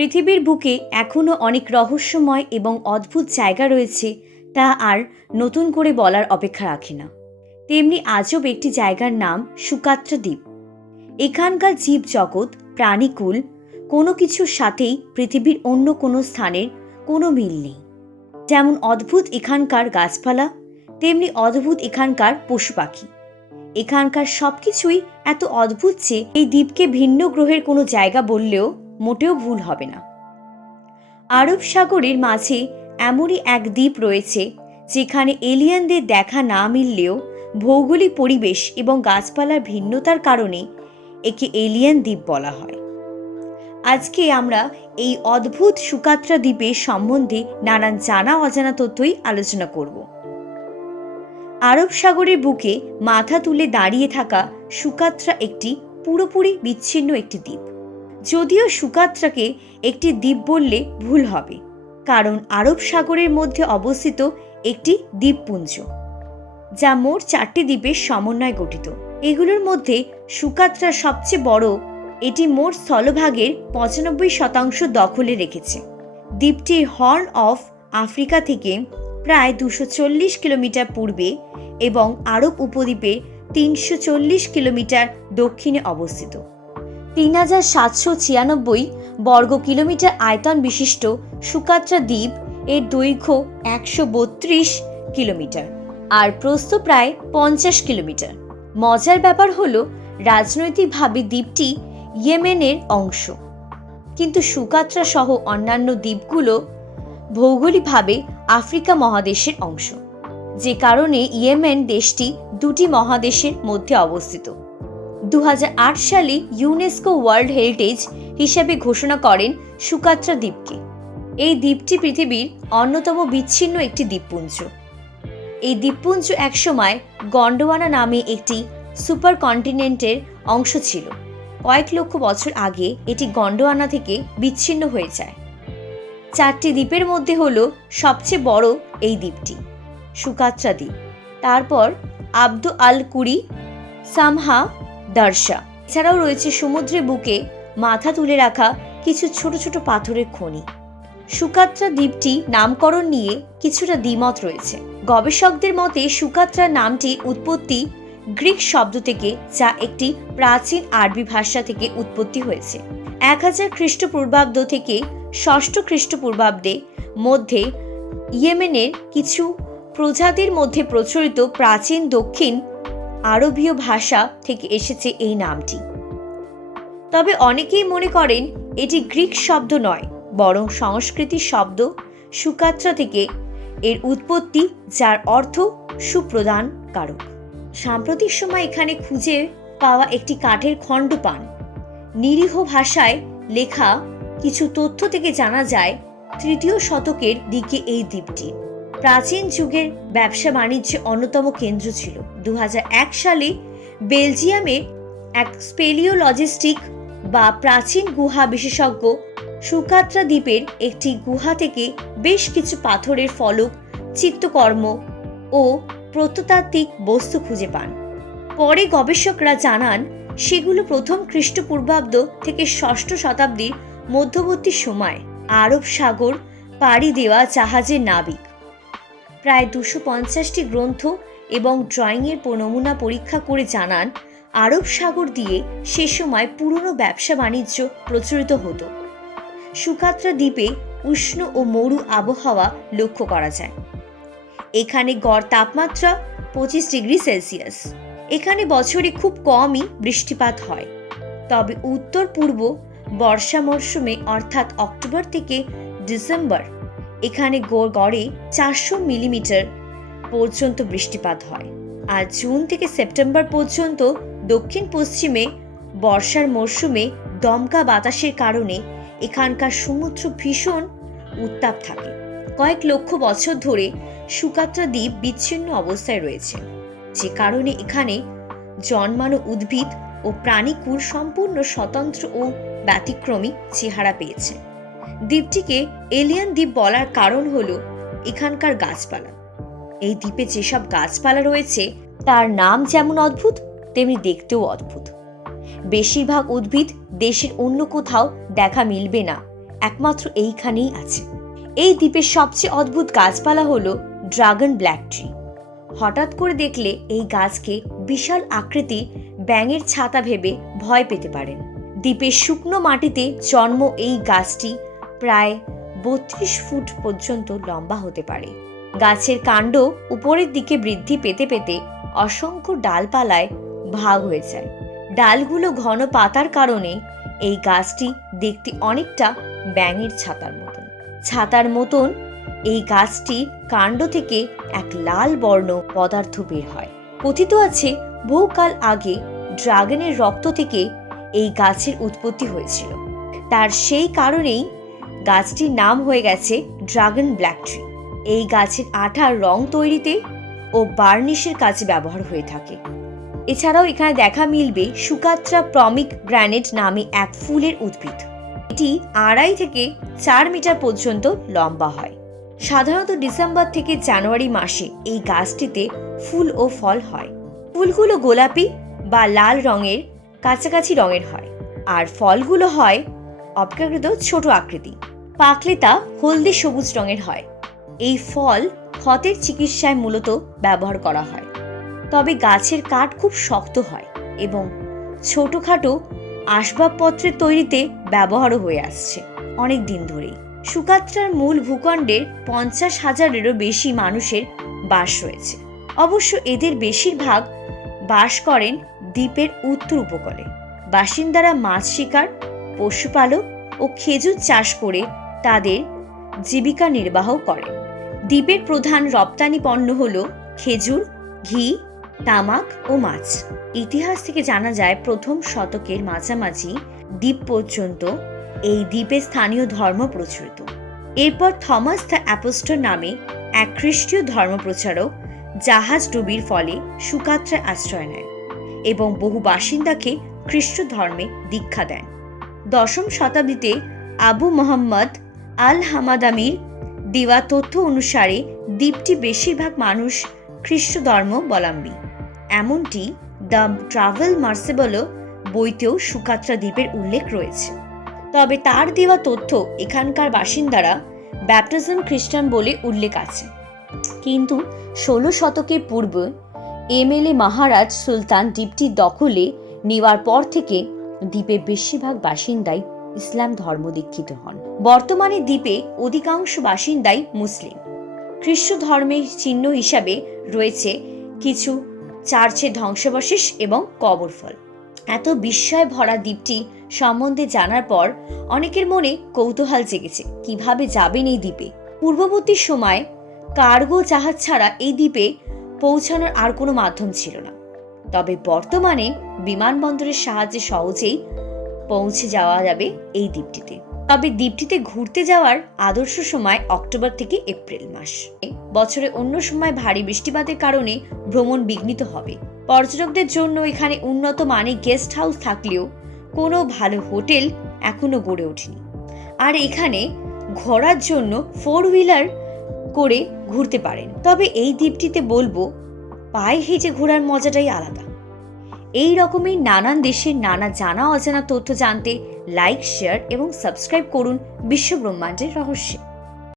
পৃথিবীর বুকে এখনও অনেক রহস্যময় এবং অদ্ভুত জায়গা রয়েছে, তা আর নতুন করে বলার অপেক্ষা রাখে না। তেমনি আজব একটি জায়গার নাম সুকাত্রা দ্বীপ। এখানকার জীব জগৎ প্রাণীকুল, কোনো কিছুর সাথেই পৃথিবীর অন্য কোনো স্থানের কোনো মিল নেই। যেমন অদ্ভুত এখানকার গাছপালা, তেমনি অদ্ভুত এখানকার পশু পাখি। এখানকার সব কিছুই এত অদ্ভুত যে এই দ্বীপকে ভিন্ন গ্রহের কোনো জায়গা বললেও মোটেও ভুল হবে না। আরব সাগরের মাঝে এমনই এক দ্বীপ রয়েছে, যেখানে এলিয়ানদের দেখা না মিললেও ভৌগোলিক পরিবেশ এবং গাছপালার ভিন্নতার কারণে একে এলিয়ান দ্বীপ বলা হয়। আজকে আমরা এই অদ্ভুত সুকাত্রা দ্বীপের সম্বন্ধে নানান জানা অজানা তথ্যই আলোচনা করব। আরব সাগরের বুকে মাথা তুলে দাঁড়িয়ে থাকা সুকাত্রা একটি পুরোপুরি বিচ্ছিন্ন একটি দ্বীপ। যদিও সুকাত্রাকে একটি দ্বীপ বললে ভুল হবে, কারণ আরব সাগরের মধ্যে অবস্থিত একটি দ্বীপপুঞ্জ, যা মোট চারটি দ্বীপের সমন্বয় গঠিত। এগুলোর মধ্যে সুকাত্রা সবচেয়ে বড়, এটি মোট স্থলভাগের পঁচানব্বই শতাংশ দখলে রেখেছে। দ্বীপটি হর্ন অফ আফ্রিকা থেকে প্রায় দুশো চল্লিশ কিলোমিটার পূর্বে এবং আরব উপদ্বীপের তিনশো চল্লিশ কিলোমিটার দক্ষিণে অবস্থিত। তিন হাজার সাতশো ছিয়ানব্বই বর্গ কিলোমিটার আয়তন বিশিষ্ট সুকাত্রা দ্বীপ এর দৈর্ঘ্য একশো বত্রিশ কিলোমিটার, আর প্রস্থ প্রায় পঞ্চাশ কিলোমিটার। মজার ব্যাপার হলো, রাজনৈতিকভাবে দ্বীপটি ইয়েমেনের অংশ। কিন্তু সুকাত্রা সহ অন্যান্য দ্বীপগুলো ভৌগোলিকভাবে আফ্রিকা মহাদেশের অংশ, যে কারণে ইয়েমেন দেশটি দুটি মহাদেশের মধ্যে অবস্থিত। দু হাজার আট সালে ইউনেস্কো ওয়ার্ল্ড হেরিটেজ হিসেবে ঘোষণা করেন সুকাত্রা দ্বীপকে। এই দ্বীপটি পৃথিবীর অন্যতম বিচ্ছিন্ন একটি দ্বীপপুঞ্জ। এই দ্বীপপুঞ্জ একসময় গন্ডোয়ানা নামে একটি সুপার কন্টিনেন্টের অংশ ছিল। কয়েক লক্ষ বছর আগে এটি গন্ডোয়ানা থেকে বিচ্ছিন্ন হয়ে যায়। চারটি দ্বীপের মধ্যে হল সবচেয়ে বড় এই দ্বীপটি, সুকাত্রা দ্বীপ। তারপর আব্দু আল কুরি, সামহা দার্শা এছাড়াও রয়েছে সমুদ্রে বুকে মাথা তুলে রাখা কিছু ছোট ছোট পাথরের খনি। সুকাত্রা দ্বীপটি নামকরণ নিয়ে কিছুটা দ্বিমত রয়েছে। গবেষকদের মতে, সুকাত্রা নামটি উৎপত্তি গ্রিক শব্দ থেকে, যা একটি প্রাচীন আরবি ভাষা থেকে উৎপত্তি হয়েছে। এক হাজার খ্রিস্টপূর্বাব্দ থেকে ষষ্ঠ খ্রিস্টপূর্বাব্দে মধ্যে ইয়েমেনের কিছু প্রজাতির মধ্যে প্রচলিত প্রাচীন দক্ষিণ আরবীয় ভাষা থেকে এসেছে এই নামটি। তবে অনেকেই মনে করেন এটি গ্রিক শব্দ নয়, বরং সংস্কৃতি শব্দ সুকাত্রা থেকে এর উৎপত্তি, যার অর্থ সুপ্রদান কারক। সাম্প্রতিক সময় এখানে খুঁজে পাওয়া একটি কাঠের খণ্ড পান। নিরীহ ভাষায় লেখা কিছু তথ্য থেকে জানা যায়, তৃতীয় শতকের দিকে এই দ্বীপটি। প্রাচীন যুগের ব্যবসা বাণিজ্যে অন্যতম কেন্দ্র ছিল। দু হাজার এক সালে বেলজিয়ামে এক স্পেলিওলজিস্টিক বা প্রাচীন গুহা বিশেষজ্ঞ সুকাত্রা দ্বীপের একটি গুহা থেকে বেশ কিছু পাথরের ফলক, চিত্তকর্ম ও প্রত্নতাত্ত্বিক বস্তু খুঁজে পান। পরে গবেষকরা জানান, সেগুলো প্রথম খ্রিস্টপূর্বাব্দ থেকে ষষ্ঠ শতাব্দীর মধ্যবর্তী সময় আরব সাগর পাড়ি দেওয়া জাহাজের নাবিক। প্রায় দুশো পঞ্চাশটি গ্রন্থ এবং ড্রয়িংয়ের নমুনা পরীক্ষা করে জানান, আরব সাগর দিয়ে সে সময় পুরনো ব্যবসা বাণিজ্য প্রচলিত হতো। সুকাত্রা দ্বীপে উষ্ণ ও মরু আবহাওয়া লক্ষ্য করা যায়। এখানে গড় তাপমাত্রা পঁচিশ ডিগ্রি সেলসিয়াস। এখানে বছরে খুব কমই বৃষ্টিপাত হয়। তবে উত্তর পূর্ব বর্ষা মরশুমে, অর্থাৎ অক্টোবর থেকে ডিসেম্বর এখানে গড় গড়ে চারশো মিলিমিটার পর্যন্ত বৃষ্টিপাত হয়। আর জুন থেকে সেপ্টেম্বর পর্যন্ত দক্ষিণ পশ্চিমে বর্ষার মরশুমে দমকা বাতাসের কারণে এখানকার সমুদ্র ভীষণ উত্তাপ থাকে। কয়েক লক্ষ বছর ধরে সুকাত্রা দ্বীপ বিচ্ছিন্ন অবস্থায় রয়েছে। যে কারণে এখানে জন্মানো উদ্ভিদ ও প্রাণীকুল সম্পূর্ণ স্বতন্ত্র ও ব্যতিক্রমী চেহারা পেয়েছে। দ্বীপটিকে এলিয়ান দ্বীপ বলার কারণ হল এখানকার গাছপালা। এই দ্বীপে যেসব গাছপালা রয়েছে, তার নাম যেমন অদ্ভুত, তেমনি দেখতেও অদ্ভুত। বেশিরভাগ উদ্ভিদ দেশের অন্য কোথাও দেখা মিলবে না, একমাত্র এইখানেই আছে। এই দ্বীপের সবচেয়ে অদ্ভুত গাছপালা হল ড্রাগন ব্ল্যাক ট্রি। হঠাৎ করে দেখলে এই গাছকে বিশাল আকৃতি ব্যাঙের ছাতা ভেবে ভয় পেতে পারেন। দ্বীপের শুকনো মাটিতে জন্ম এই গাছটি প্রায় বত্রিশ ফুট পর্যন্ত লম্বা হতে পারে। গাছের কাণ্ড উপরের দিকে বৃদ্ধি পেতে পেতে অসংখ্য ডালপালায় ভাগ হয়ে যায়। ডালগুলো ঘন পাতার কারণে এই গাছটি দেখতে অনেকটা ব্যাঙের ছাতার মতন। ছাতার মতন এই গাছটি কাণ্ড থেকে এক লাল বর্ণ পদার্থ বের হয়। কথিত আছে, বহুকাল আগে ড্রাগনের রক্ত থেকে এই গাছের উৎপত্তি হয়েছিল। তার সেই কারণেই গাছটির নাম হয়ে গেছে ড্রাগন ব্ল্যাক ট্রি। এই গাছের আঠার রং তৈরিতে ও বার্নিশের কাজে ব্যবহার হয়ে থাকে। এছাড়াও এখানে দেখা মিলবে সুকাত্রা প্রমিক গ্র্যানেট নামে এক ফুলের উদ্ভিদ। এটি আড়াই থেকে চার মিটার পর্যন্ত লম্বা হয়। সাধারণত ডিসেম্বর থেকে জানুয়ারি মাসে এই গাছটিতে ফুল ও ফল হয়। ফুলগুলো গোলাপি বা লাল রঙের, কাছাকাছি রঙের হয়। আর ফলগুলো হয় অপেক্ষাকৃত ছোট আকৃতি। পাকলে তা হলদে সবুজ রঙের হয়। এই ফল ক্ষতের চিকিৎসায় মূলত ব্যবহার করা হয়। তবে গাছের কাঠ খুব শক্ত হয় এবং ছোটখাটো আসবাবপত্রের তৈরিতে ব্যবহারও হয়ে আসছে অনেক দিন ধরেই। সুকাত্রার মূল ভূখণ্ডের পঞ্চাশ হাজারেরও বেশি মানুষের বাস রয়েছে। অবশ্য এদের বেশিরভাগ বাস করেন দ্বীপের উত্তর উপকূলে। বাসিন্দারা মাছ শিকার পশুপালক ও খেজুর চাষ করে তাদের জীবিকা নির্বাহ করেন দ্বীপের প্রধান রপ্তানি পণ্য হল খেজুর, ঘি, তামাক ও মাছ। ইতিহাস থেকে জানা যায়, প্রথম শতকের মাঝামাঝি দ্বীপ পর্যন্ত এই দ্বীপে স্থানীয় ধর্ম প্রচলিত। এরপর থমাস দ্য অ্যাপোস্টর নামে এক খ্রিস্টীয় ধর্মপ্রচারক জাহাজ ডুবির ফলে সুকাত্রায় আশ্রয় নেয় এবং বহু বাসিন্দাকে খ্রিস্ট ধর্মে দীক্ষা দেন। দশম শতাব্দীতে আবু মোহাম্মদ আল হামাদামির দেওয়া তথ্য অনুসারে দ্বীপটি বেশিরভাগ মানুষ খ্রিস্ট ধর্মাবলম্বী এমনটি দ্য ট্রাভেল মার্সেবলও বইতেও সুকাত্রা দ্বীপের উল্লেখ রয়েছে। তবে তার দেওয়া তথ্য এখানকার বাসিন্দারা ব্যাপটিজম খ্রিস্টান বলে উল্লেখ আছে। কিন্তু ষোলো শতকের পূর্বে এমএলএ মহারাজ সুলতান দ্বীপটি দখলে নেওয়ার পর থেকে দ্বীপের বেশিরভাগ বাসিন্দাই ইসলাম ধর্ম দীক্ষিত হন। বর্তমানে দ্বীপে অধিকাংশ বাসিন্দাই মুসলিম। খ্রিস্ট ধর্মের চিহ্ন হিসাবে রয়েছে কিছু চার্চের ধ্বংসাবশেষ এবং কবরফল এত বিস্ময় ভরা দ্বীপটি সম্বন্ধে জানার পর অনেকের মনে কৌতূহল জেগেছে, কীভাবে যাবেন এই দ্বীপে? পূর্ববর্তী সময় কার্গো জাহাজ ছাড়া এই দ্বীপে পৌঁছানোর আর কোনো মাধ্যম ছিল না। তবে বর্তমানে বিমানবন্দরের সাহায্যে সহজেই পৌঁছে যাওয়া যাবে এই দ্বীপটিতে। তবে দ্বীপটিতে ঘুরতে যাওয়ার আদর্শ সময় অক্টোবর থেকে এপ্রিল মাস। বছরে অন্য সময় ভারী বৃষ্টিপাতের কারণে ভ্রমণ বিঘ্নিত হবে। পর্যটকদের জন্য এখানে উন্নত মানের গেস্ট হাউস থাকলেও কোনো ভালো হোটেল এখনও গড়ে ওঠেনি। আর এখানে ঘোরার জন্য ফোর হুইলার করে ঘুরতে পারেন। তবে এই দ্বীপটিতে বলব পায়ে হেঁটে ঘোরার মজাটাই আলাদা। এই রকমই নানান দেশের নানা জানা অজানা তথ্য জানতে লাইক শেয়ার এবং সাবস্ক্রাইব করুন বিশ্ব ব্রহ্মাণ্ডের রহস্যে।